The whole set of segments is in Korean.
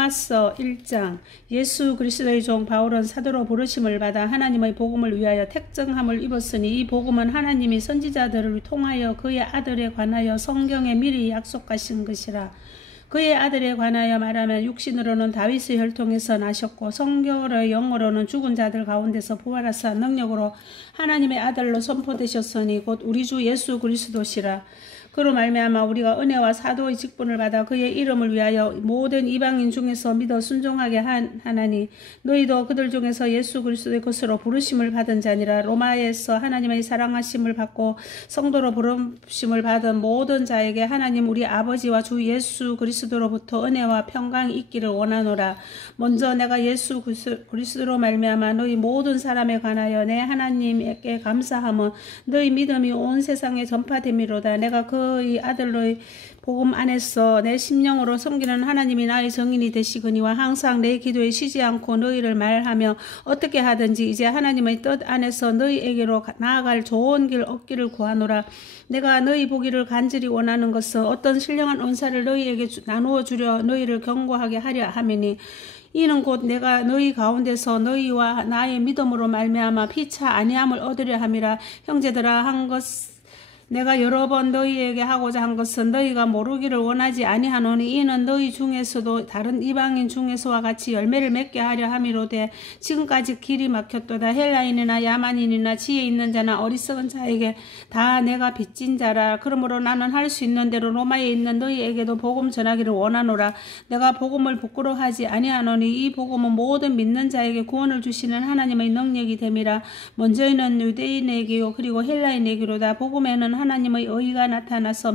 로마서 1장. 예수 그리스도의 종 바울은 사도로 부르심을 받아 하나님의 복음을 위하여 택정함을 입었으니 이 복음은 하나님이 선지자들을 통하여 그의 아들에 관하여 성경에 미리 약속하신 것이라. 그의 아들에 관하여 말하면 육신으로는 다윗의 혈통에서 나셨고 성결의 영으로는 죽은 자들 가운데서 부활하사 능력으로 하나님의 아들로 선포되셨으니 곧 우리 주 예수 그리스도시라. 그로 말미암아 우리가 은혜와 사도의 직분을 받아 그의 이름을 위하여 모든 이방인 중에서 믿어 순종하게 하나니 너희도 그들 중에서 예수 그리스도의 것으로 부르심을 받은 자니라. 로마에서 하나님의 사랑하심을 받고 성도로 부르심을 받은 모든 자에게 하나님 우리 아버지와 주 예수 그리스도로부터 은혜와 평강이 있기를 원하노라. 먼저 내가 예수 그리스도로 말미암아 너희 모든 사람에 관하여 내 하나님께 감사함은 너희 믿음이 온 세상에 전파됨이로다. 내가 그의 아들의 복음 안에서 내 심령으로 섬기는 하나님이 나의 정인이 되시거니와 항상 내 기도에 쉬지 않고 너희를 말하며 어떻게 하든지 이제 하나님의 뜻 안에서 너희에게로 나아갈 좋은 길 얻기를 구하노라. 내가 너희 보기를 간절히 원하는 것은 어떤 신령한 은사를 너희에게 나누어 주려 너희를 경고하게 하려 함이니 이는 곧 내가 너희 가운데서 너희와 나의 믿음으로 말미암아 피차 아니함을 얻으려 함이라. 형제들아, 내가 여러 번 너희에게 하고자 한 것은 너희가 모르기를 원하지 아니하노니 이는 너희 중에서도 다른 이방인 중에서와 같이 열매를 맺게 하려 함이로되 지금까지 길이 막혔도다. 헬라인이나 야만인이나 지혜 있는 자나 어리석은 자에게 다 내가 빚진 자라. 그러므로 나는 할 수 있는 대로 로마에 있는 너희에게도 복음 전하기를 원하노라. 내가 복음을 부끄러워하지 아니하노니 이 복음은 모든 믿는 자에게 구원을 주시는 하나님의 능력이 됨이라. 먼저는 유대인에게요 그리고 헬라인에게로다. 복음에는 하나님의 의가 나타나서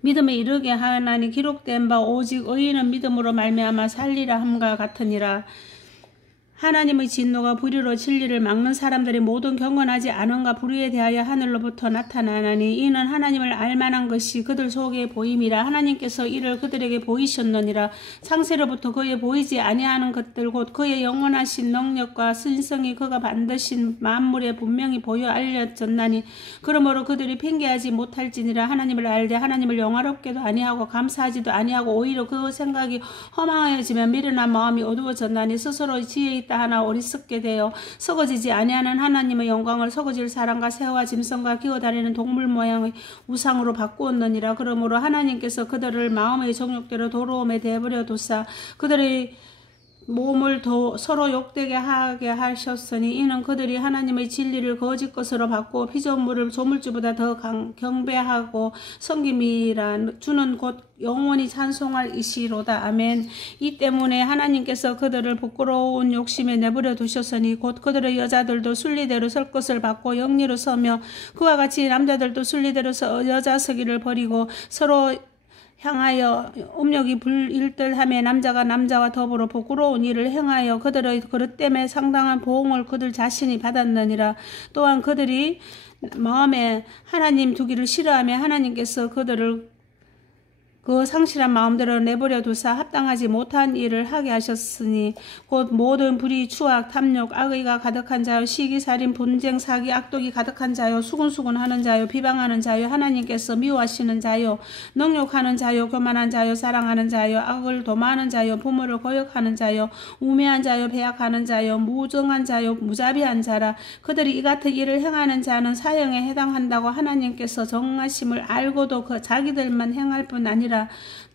믿음에 이르게 하나니 기록된 바 오직 의인은 믿음으로 말미암아 살리라 함과 같으니라. 하나님의 진노가 불의로 진리를 막는 사람들이 모든 경건하지 않은가 불의에 대하여 하늘로부터 나타나나니 이는 하나님을 알만한 것이 그들 속에 보임이라. 하나님께서 이를 그들에게 보이셨느니라. 창세로부터 그에 보이지 아니하는 것들 곧 그의 영원하신 능력과 신성이 그가 만드신 만물에 분명히 보여 알려졌나니 그러므로 그들이 핑계하지 못할지니라. 하나님을 알되 하나님을 영화롭게도 아니하고 감사하지도 아니하고 오히려 그 생각이 허망하여지면 미련한 마음이 어두워졌나니 스스로 지혜 하나 어리석게 되어 썩어지지 아니하는 하나님의 영광을 썩어질 사람과 새와 짐승과 기어다니는 동물 모양의 우상으로 바꾸었느니라. 그러므로 하나님께서 그들을 마음의 정욕대로 도로움에 대버려 두사 그들의 몸을 서로 욕되게 하게 하셨으니 이는 그들이 하나님의 진리를 거짓 것으로 바꾸어 피조물을 조물주보다 더 경배하고 섬김이라. 주는 곧 영원히 찬송할 이시로다. 아멘. 이 때문에 하나님께서 그들을 부끄러운 욕심에 내버려 두셨으니 곧 그들의 여자들도 순리대로 설 것을 받고 영리로 서며 그와 같이 남자들도 순리대로 여자 서기를 버리고 서로 향하여 음욕이 불일들하며 남자가 남자와 더불어 부끄러운 일을 행하여 그들의 그릇 때문에 상당한 보응을 그들 자신이 받았느니라. 또한 그들이 마음에 하나님 두기를 싫어하며 하나님께서 그들을 그 상실한 마음대로 내버려 두사 합당하지 못한 일을 하게 하셨으니 곧 모든 불의, 추악, 탐욕, 악의가 가득한 자요, 시기, 살인, 분쟁, 사기, 악독이 가득한 자요, 수군수군하는 자요, 비방하는 자요, 하나님께서 미워하시는 자요, 능욕하는 자요, 교만한 자요, 사랑하는 자요, 악을 도모하는 자요, 부모를 거역하는 자요, 우매한 자요, 배약하는 자요, 무정한 자요, 무자비한 자라. 그들이 이 같은 일을 행하는 자는 사형에 해당한다고 하나님께서 정하심을 알고도 그 자기들만 행할 뿐 아니라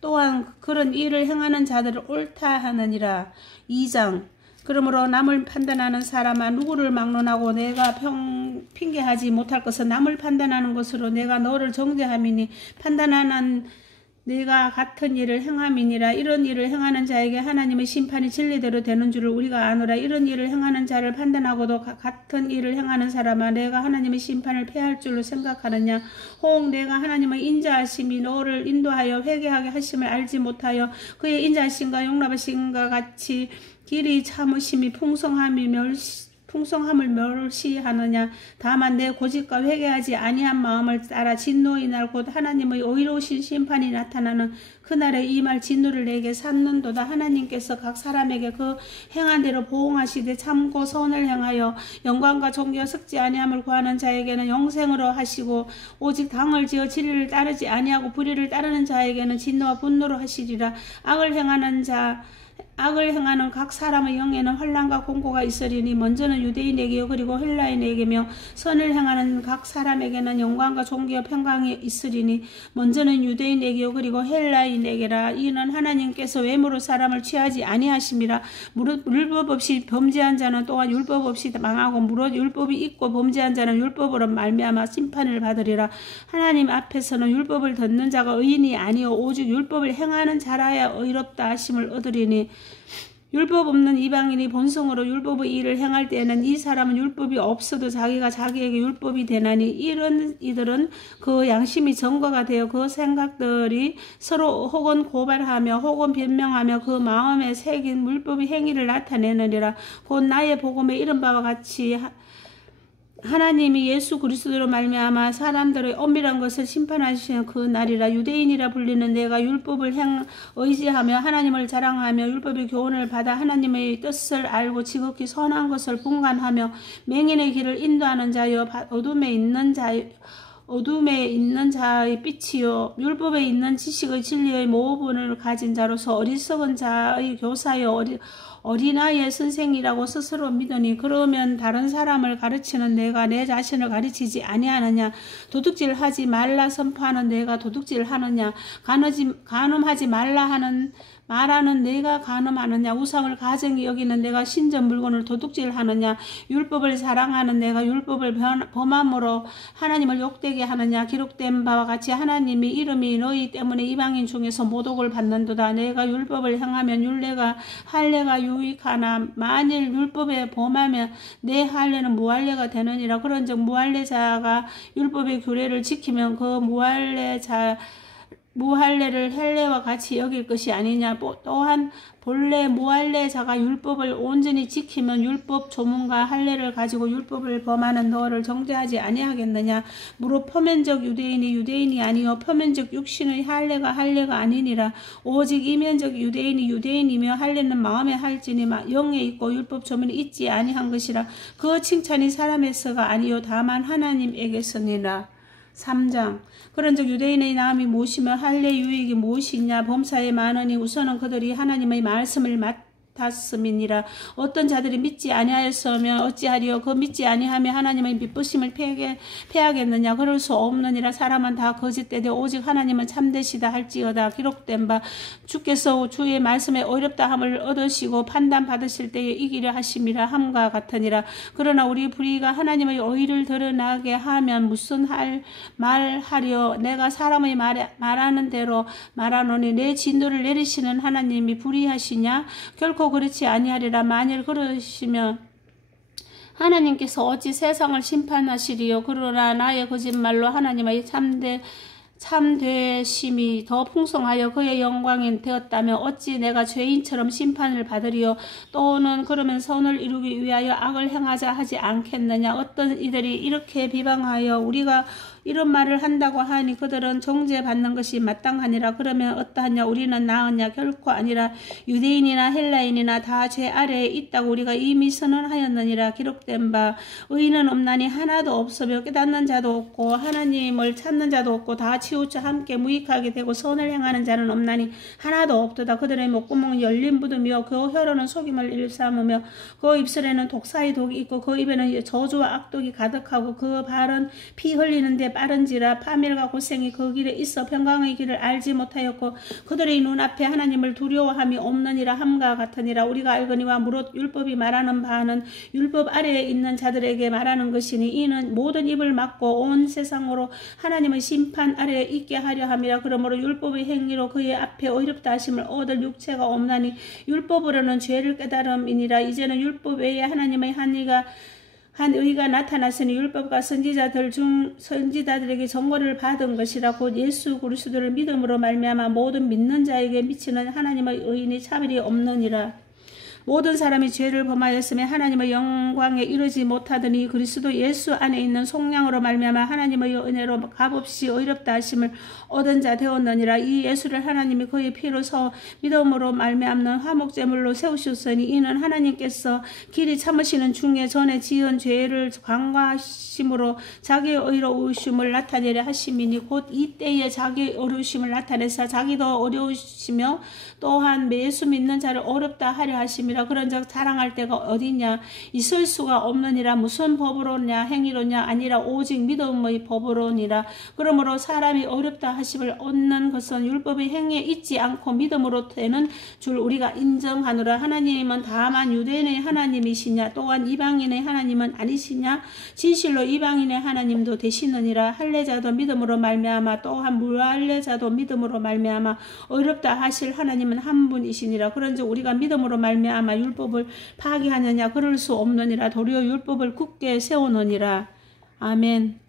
또한 그런 일을 행하는 자들을 옳다 하느니라. 2장. 그러므로 남을 판단하는 사람아 누구를 막론하고 내가 핑계하지 못할 것은 남을 판단하는 것으로 내가 너를 정죄함이니 판단하는 네가 같은 일을 행함이니라. 이런 일을 행하는 자에게 하나님의 심판이 진리대로 되는 줄을 우리가 아노라. 이런 일을 행하는 자를 판단하고도 같은 일을 행하는 사람아 내가 하나님의 심판을 패할 줄로 생각하느냐. 혹 내가 하나님의 인자하심이 너를 인도하여 회개하게 하심을 알지 못하여 그의 인자하심과 용납하심과 같이 길이 참으심이 풍성함을 멸시하느냐. 다만 내 고집과 회개하지 아니한 마음을 따라 진노의 날 곧 하나님의 의로우신 심판이 나타나는 그날에 이 말 진노를 내게 샀는도다. 하나님께서 각 사람에게 그 행한 대로 보응하시되 참고 선을 행하여 영광과 존귀와 섞지 아니함을 구하는 자에게는 영생으로 하시고 오직 당을 지어 진리를 따르지 아니하고 불의를 따르는 자에게는 진노와 분노로 하시리라. 악을 행하는 각 사람의 영에는 환난과 공고가 있으리니 먼저는 유대인에게요 그리고 헬라인에게며 선을 행하는 각 사람에게는 영광과 존귀와 평강이 있으리니 먼저는 유대인에게요 그리고 헬라인에게라. 이는 하나님께서 외모로 사람을 취하지 아니하심이라. 무릇 율법 없이 범죄한 자는 또한 율법 없이 망하고 무릇 율법이 있고 범죄한 자는 율법으로 말미암아 심판을 받으리라. 하나님 앞에서는 율법을 듣는 자가 의인이 아니요 오직 율법을 행하는 자라야 의롭다 하심을 얻으리니 율법 없는 이방인이 본성으로 율법의 일을 행할 때에는 이 사람은 율법이 없어도 자기가 자기에게 율법이 되나니 이런 이들은 그 양심이 증거가 되어 그 생각들이 서로 혹은 고발하며 혹은 변명하며 그 마음에 새긴 율법의 행위를 나타내느니라. 곧 나의 복음에 이른 바와 같이 하나님이 예수 그리스도로 말미암아 사람들의 엄밀한 것을 심판하시는 그 날이라. 유대인이라 불리는 내가 율법을 의지하며 하나님을 자랑하며 율법의 교훈을 받아 하나님의 뜻을 알고 지극히 선한 것을 분간하며 맹인의 길을 인도하는 자여 어둠에 있는 자의 빛이요 율법에 있는 지식의 진리의 모분을 가진 자로서 어리석은 자의 교사여 어린아이의 선생이라고 스스로 믿으니 그러면 다른 사람을 가르치는 내가 내 자신을 가르치지 아니하느냐. 도둑질하지 말라 선포하는 내가 도둑질하느냐. 간음하지 말하는 내가 간음하느냐. 우상을 가증히 여기는 내가 신전 물건을 도둑질하느냐. 율법을 사랑하는 내가 율법을 범함으로 하나님을 욕되게 하느냐. 기록된 바와 같이 하나님이 이름이 너희 때문에 이방인 중에서 모독을 받는도다. 내가 율법을 행하면 할례가 유익하나 만일 율법에 범하면 내 할례는 무할례가 되느니라. 그런즉 무할례자가 율법의 규례를 지키면 그 무할례를 헬례와 같이 여길 것이 아니냐. 또한 본래 무할례자가 율법을 온전히 지키면 율법 조문과 할례를 가지고 율법을 범하는 너를 정죄하지 아니하겠느냐. 무릇 표면적 유대인이 아니요 표면적 육신의 할례가 아니니라. 오직 이면적 유대인이며 할례는 마음에 할지니 영에 있고 율법 조문이 있지 아니한 것이라. 그 칭찬이 사람에서가 아니요 다만 하나님에게서니라. 3장 그런즉 유대인의 나음이 무엇이며 할례 유익이 무엇이냐. 범사에 많으니 우선은 그들이 하나님의 말씀을 맡았음이니라. 어떤 자들이 믿지 아니하였으면 어찌하리요. 그 믿지 아니하며 하나님의 미쁘심을 패하겠느냐. 그럴 수 없느니라. 사람은 다 거짓되되 오직 하나님은 참되시다 할지어다. 기록된 바 주께서 주의 말씀에 어렵다 함을 얻으시고 판단 받으실 때에 이기려 하심이라 함과 같으니라. 그러나 우리 불의가 하나님의 의를 드러나게 하면 무슨 말하려. 내가 사람의 말하는 대로 말하노니 내 진노를 내리시는 하나님이 불의하시냐. 결코 그렇지 아니하리라. 만일 그러시면 하나님께서 어찌 세상을 심판하시리요. 그러나 나의 거짓말로 하나님의 참되심이 더 풍성하여 그의 영광이 되었다면 어찌 내가 죄인처럼 심판을 받으리요. 또는 그러면 선을 이루기 위하여 악을 행하자 하지 않겠느냐. 어떤 이들이 이렇게 비방하여 우리가 이런 말을 한다고 하니 그들은 정죄받는 것이 마땅하니라. 그러면 어떠하냐. 우리는 나으냐. 결코 아니라. 유대인이나 헬라인이나 다 죄 아래에 있다고 우리가 이미 선언하였느니라. 기록된 바 의인은 없나니 하나도 없으며 깨닫는 자도 없고 하나님을 찾는 자도 없고 다 치우쳐 함께 무익하게 되고 선을 행하는 자는 없나니 하나도 없도다. 그들의 목구멍은 열린 부두며 그 혀로는 속임을 일삼으며 그 입술에는 독사의 독이 있고 그 입에는 저주와 악독이 가득하고 그 발은 피 흘리는데 빠른지라. 파멸과 고생이 그 길에 있어 평강의 길을 알지 못하였고 그들의 눈앞에 하나님을 두려워함이 없느니라 함과 같으니라. 우리가 알거니와 무릇 율법이 말하는 바는 율법 아래에 있는 자들에게 말하는 것이니 이는 모든 입을 막고 온 세상으로 하나님의 심판 아래에 있게 하려 함이라. 그러므로 율법의 행위로 그의 앞에 어렵다 하심을 얻을 육체가 없나니 율법으로는 죄를 깨달음이니라. 이제는 율법 외에 하나님의 한 의가 나타났으니 율법과 선지자들에게 정보를 받은 것이라. 곧 예수 그리스도를 믿음으로 말미암아 모든 믿는 자에게 미치는 하나님의 의인이 차별이 없느니라. 모든 사람이 죄를 범하였으며 하나님의 영광에 이르지 못하더니 그리스도 예수 안에 있는 속량으로 말미암아 하나님의 은혜로 값없이 의롭다 하심을 얻은 자 되었느니라. 이 예수를 하나님이 그의 피로 믿음으로 말미암는 화목제물로 세우셨으니 이는 하나님께서 길이 참으시는 중에 전에 지은 죄를 간과하심으로 자기의 의로우심을 나타내려 하심이니 곧 이때에 자기의 어려우심을 나타내사 자기도 어려우시며 또한 예수 믿는 자를 어렵다 하려 하심이라. 그런즉 자랑할 때가 어디냐? 있을 수가 없느니라. 무슨 법으로냐? 행위로냐? 아니라 오직 믿음의 법으로니라. 그러므로 사람이 어렵다 하심을 얻는 것은 율법의 행위에 있지 않고 믿음으로 되는 줄 우리가 인정하노라. 하나님은 다만 유대인의 하나님이시냐? 또한 이방인의 하나님은 아니시냐? 진실로 이방인의 하나님도 되시느니라. 할례자도 믿음으로 말미암아 또한 무할례자도 믿음으로 말미암아 어렵다 하실 하나님은 한 분이시니라. 그런즉 우리가 믿음으로 말미암아 율법을 파기하느냐? 그럴 수 없느니라. 도리어 율법을 굳게 세우느니라. 아멘.